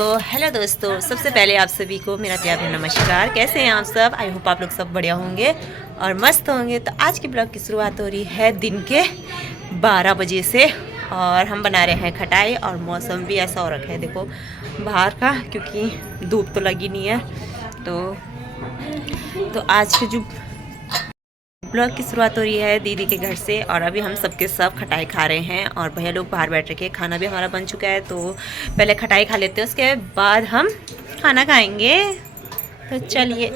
Hello दोस्तों, सबसे पहले आप सभी को मेरा प्यार नमस्कार। कैसे हैं आप सब? आई होप आप लोग सब बढ़िया होंगे और मस्त होंगे। तो आज के ब्लॉग की शुरुआत हो रही है दिन के 12 बजे से और हम बना रहे हैं खटाई। और मौसम भी ऐसा हो रखा है देखो बाहर का, क्योंकि धूप तो लगी नहीं है। तो आज के जो ब्लॉग की शुरुआत हो रही है दीदी के घर से। और अभी हम सबके सब खटाई खा रहे हैं और भैया लोग बाहर बैठ रखे हैं। खाना भी हमारा बन चुका है, तो पहले खटाई खा लेते हैं, उसके बाद हम खाना खाएंगे। तो चलिए।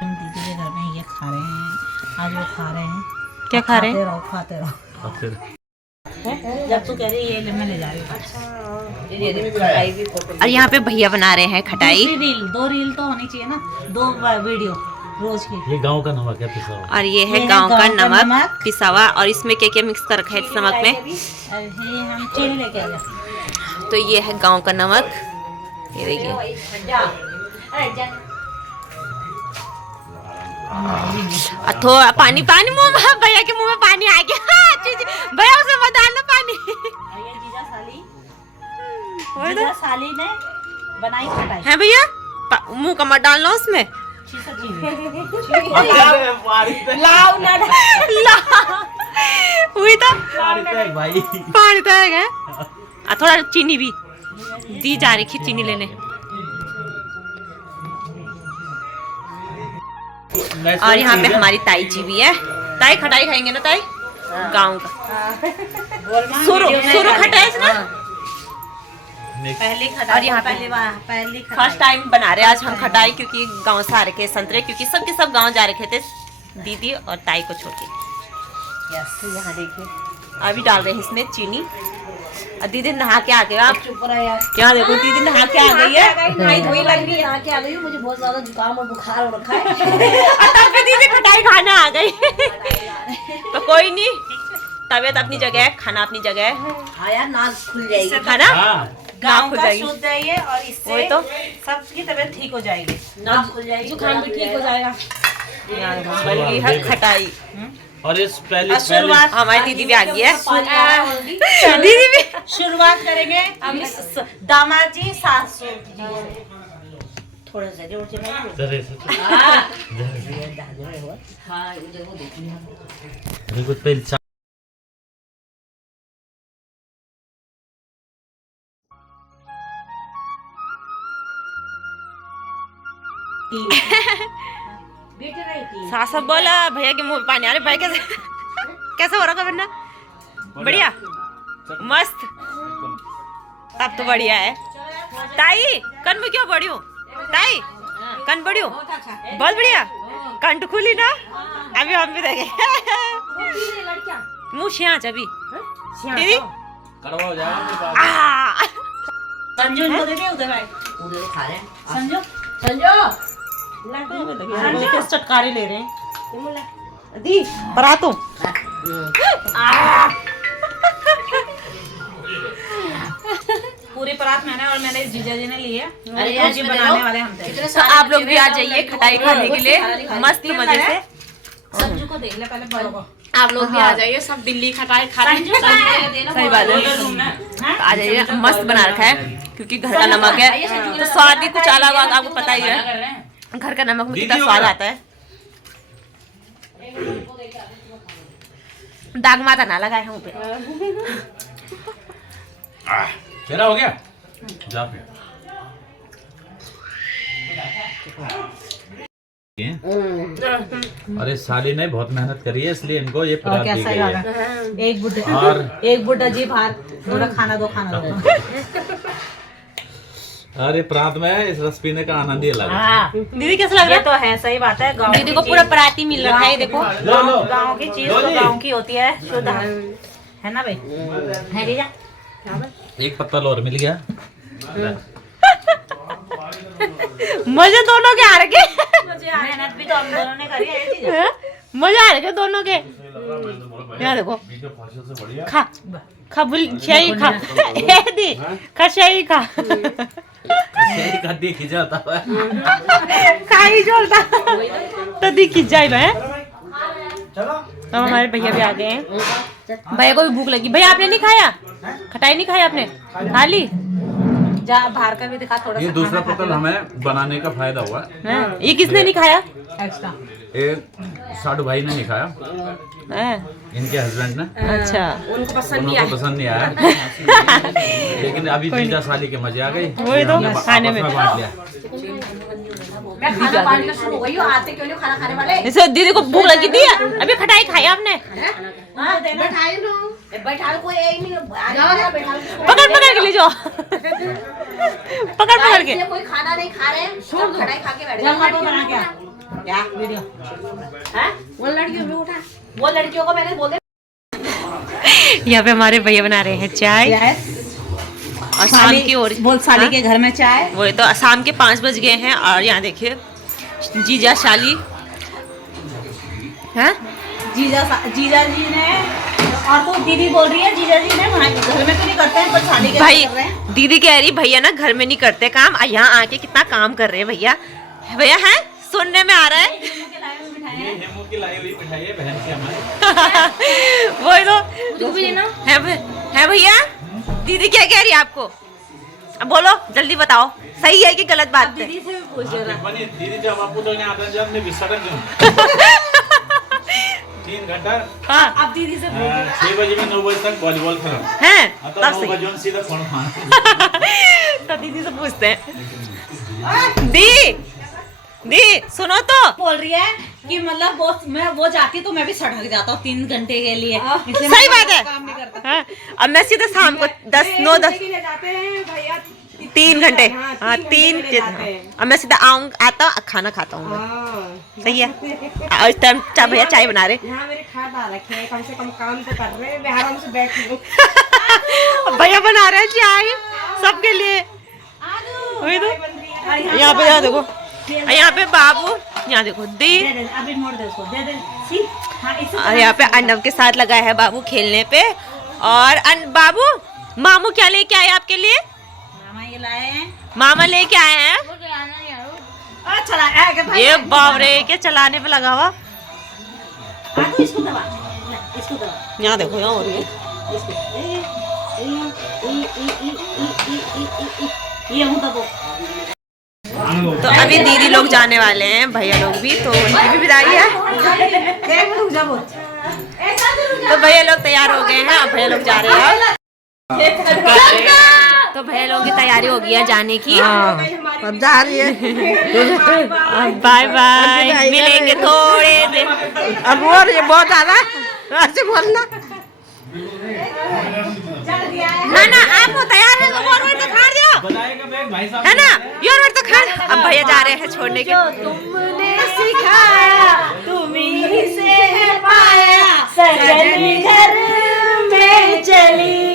दीदी के घर में ये खा रहे हैं, आज वो खा रहे हैं। क्या खा रहे हैं? खाते रहो। जब तू कह रही है ये मैं ले जा रही हूँ। और यहाँ पे भैया बना रहे हैं खटाई। दो रील तो होनी चाहिए ना, 2 वीडियो रोज की। ये गांव का नमक है पिसा हुआ। और ये है गांव का नमक पिसा हुआ। और इसमें क्या क्या मिक्स कर रखा है इस नमक में? हम चीनी लेके आ जाए। तो ये है गांव का नमक, ये देखिए। थोड़ा पानी पानी मुंह में, भैया के मुंह में पानी आ गया। भैया उसे मत डालना पानी। जीजा साली ने बनाई खटाई है भैया, मुंह का मत डालना उसमें। हुई तो भाई पानी तो है। थोड़ा चीनी भी दी जा रही थी, चीनी लेने। और यहाँ पे हमारी ताई जी भी है। ताई खटाई खाएंगे ना ताई? गाँव का सुरु खटाई ना। पहले खटाई। और यहाँ पहले फर्स्ट टाइम बना रहे आज हम खटाई, क्योंकि गांव से आ रखे संतरे, क्योंकि सबके सब गांव जा रखे थे दीदी और ताई को छोड़ के। तो यहाँ देखिए अभी डाल रहे हैं इसमें चीनी। और दीदी नहा के आ गए आप। चुप रहा यार। क्या देखो दीदी नहा के आ गई है। नहाई धोई लग रही है, नहा के आ गई हूँ। मुझे बहुत ज्यादा जुकाम और बुखार हो रखा है। तब भी दीदी खटाई खाने आ गई। तो कोई नहीं, तबीयत अपनी जगह है, खाना अपनी जगह है। हाँ यार, नाक खुल जाएगी है ना? गाँव का शुद्ध है ये, और इससे वही तो सबकी तबीयत ठीक हो जाएगी, नाक खुल जाएगी, जुकाम भी ठीक हो जाएगा। बन गई है खटाई। और इस पहले शुरुआत हमारी दीदी भी आ गई है। दीदी भी शुरुआत करेंगे हम। दामाद जी, सासू जी, थोड़ा सा जोर से पहले सास बोला भैया के मुंह में पानी आ रहा है। भाई कैसे कैसे हो रहा है? बढ़िया मस्त, तब तो बढ़िया है। ताई कन में क्यों बड़ी हो? ताई कन बड़ी हो, बहुत बढ़िया। कंठ खुली ना, अभी हम भी देखे मुँह छियाच अभी दीदी। संजू इनको दे दे, उधर भाई उधर खा रहे हैं। संजू संजू चटकारे ले रहे हैं दी परा तो। पूरी परात मैंने और मेरे जीजा जी ने ली है। अरे जी बनाने वाले हम थे। तो आप लोग भी आ जाइए खटाई खाने के लिए मस्त मजे से। संजू को देख ले पहले, बड़ों को। आप लोग भी आ जाइए, सब दिल्ली खटाई खा रहे हैं। सही बात है, आ जाइए। मस्त बना रखा है क्योंकि घर का नमक है, तो स्वाद ही कुछ अलग होगा। आपको पता ही है घर का नमक में कितना स्वाद आता है। दाग माता ना लगाए हम पे। तेरा हो गया जा पे। अरे साली ने बहुत मेहनत करी है, इसलिए इनको ये परात दी गई है। एक बुड्ढा जी बाहर थोड़ा खाना दो। अरे प्रात में इस रस पीने का आनंद ही अलग है। दीदी कैसा लग रहा है? तो है, सही बात है। गाँव दीदी को पूरा पराती मिल रहा है। देखो गाँव की चीज तो गाँव की होती है, शुद्ध है ना भाई? है जीजा? एक पत्ता और मिल गया। मजे दोनों के आ रखे। मेहनत भी तो हम दोनों ने करी है। मजा आ रखे दोनों के। यहाँ देखो खा खा बुल शाही खा दी खा शाही खा। कद्दी खिंचाता है खाई जोलता तो दी खिंच जाए भाई। अब हमारे भैया भी आ गए हैं। भैया को भी भूख लगी। भैया आपने नहीं खाया? खटाई नहीं खाई आपने? खा ली? जा बाहर का भी दिखा थोड़ा ये सा। दूसरा पतल हमें बनाने का फायदा हुआ हाँ, ये किसने नहीं खाया? एक्स्ट्रा। ये साडू भाई ने नहीं खाया, हाँ, इनके हस्बैंड ने। अच्छा उनको पसंद उनको पसंद नहीं आया लेकिन अभी जीजा साली के मजे आ गए। वही तो, हमने खाने में। आपस बांट लिया। मैं खाना बांटना शुरू हो गई हूँ, आते क्यों नहीं खाना खाने वाले? जैसे दीदी को भूख लगी थी, अभी खटाई खाई आपने? बैठा कोई एक नहीं बैठा पकड़ पकड़ के ले जाओ पकड़ पकड़ के। कोई खाना नहीं खा रहे हैं, सब खटाई खा के बैठ जाओ। क्या वीडियो हैं? वो लड़कियों में उठा, वो लड़कियों को मैंने बोल यहाँ पे हमारे भैया बना रहे हैं चाय और शाम की ओर बोल साली के घर में चाय। वही तो, शाम के 5 बज गए हैं और यहाँ देखिए जीजा शाली हैं। जीजा जी ने, और तो दीदी बोल रही है जीजा जी ने वहाँ घर में तो नहीं करते हैं पर साली के घर भाई कर रहे हैं। दीदी कह रही भैया ना घर में नहीं करते काम, और यहाँ आके कितना काम कर रहे हैं भैया। भैया हैं, सुनने में आ रहा है। ये हेमू की लाई हुई मिठाई है बहन से हमारी। वही तो है भैया। दीदी क्या कह रही है आपको? अब बोलो जल्दी बताओ, सही है कि गलत बात है? दीदी से भी पूछ रहा। दीदी जब आपको तो यहाँ आता जब मैं विसर्जन 3 घंटा। हाँ, अब दीदी से 6 बजे में 9 बजे तक वॉलीबॉल खेला हैं तो तब 9 सही। बजे सीधा फोन खाना। तो दीदी से पूछते हैं। दी सुनो तो, बोल रही है कि मतलब वो जाती तो मैं भी सड़क जाता हूँ 3 घंटे के लिए। सही बात है। काम नहीं करता। हाँ, अब मैं सीधे शाम को 10 3 घंटे। हाँ 3। अब मैं सीधा आता खाना खाता हूँ मैं। सही है। और इस टाइम भैया चाय बना रहे। यहाँ मेरे खाट आ रखे हैं, कम से कम काम तो कर रहे हैं, मैं आराम से बैठी हूँ। भैया बना रहे हैं चाय सबके लिए। वही तो, यहाँ पे यहाँ देखो, यहाँ पे बाबू, यहाँ देखो दी, अभी मोड़ दे उसको, दे दे सी। हाँ, और यहाँ पे अर्नव के साथ लगा है बाबू खेलने पे। और बाबू मामू क्या लेके आए आपके लिए? मामा ये लाए हैं। मामा लेके आए हैं। अच्छा ये बावरे के चलाने पे लगा हुआ। इसको दबा, इसको दबा। यहाँ देखो, यहाँ हो रही है। ये हूँ दबो। तो अभी दीदी लोग जाने वाले हैं, भैया लोग भी, तो उनकी भी विदाई है। तो भैया लोग तैयार हो गए हैं, अब भैया लोग जा रहे हैं। तो भैया लोगों की तैयारी हो गई है जाने की। अब जा रही है। बाय बाय, मिलेंगे थोड़े देर। अब वो रही है बहुत ज्यादा, ऐसे बोलना। ना ना आप वो तैयार है, और तो खा दियो है ना, योर तो खा। अब भैया जा रहे हैं छोड़ने के। तुमने सिखाया तुम्हीं से है पाया, सजन घर में चली।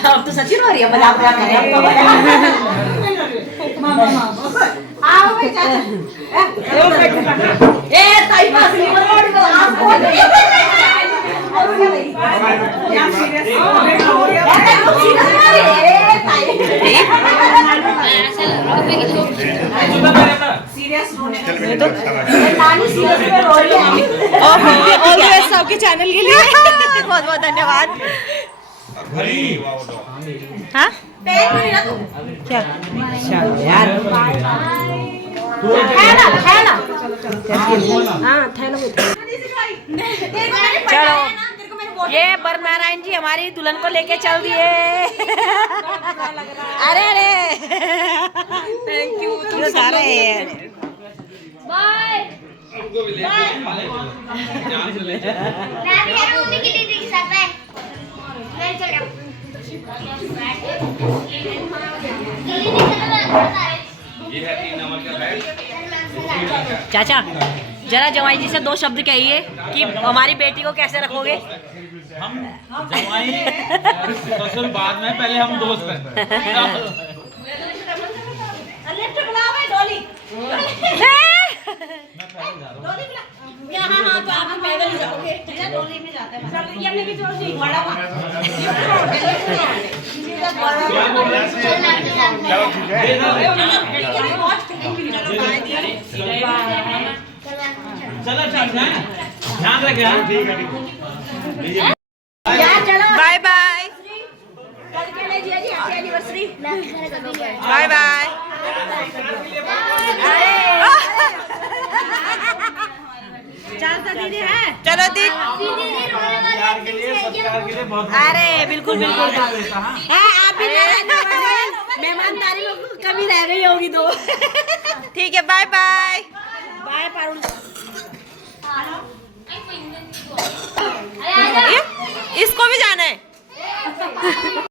अब तो सच्ची हो रही है, मजाक कर रहे हैं। आओ भाई चाचा, ए ताई पास नहीं बोल दो आपको। सबके चैनल के लिए बहुत बहुत धन्यवाद। हाँ क्या चलो, ये बरनारायण जी हमारी दुल्हन को लेके चल दिए। अरे अरे थैंक यू, तुम सारे बाय। मैं भी आऊंगी कि दीदी के साथ में। मैं चल रहा हूँ। चाचा जरा जवाई जी से 2 शब्द कहिए कि हमारी बेटी को कैसे रखोगे। हम जवाई ससुर बाद में, पहले हम दोस्त हैं। मैं पैदल जा रहा हूँ। हाँ हाँ तो आप पैदल जाओगे डोली में जाते हैं ये हमने भी जोड़ दी बड़ा क्या बोल रहे हैं? दे दो। चलो चल ध्यान रखे हाँ ठीक है बाय बाय बाय बाय दीदी है चलो दी प्यार के लिए सत्कार के लिए बहुत अरे बिल्कुल बिल्कुल आप भी मेहमानदारी में कभी रह गई होगी तो ठीक है बाय बाय बाय पारुल इसको भी जाना है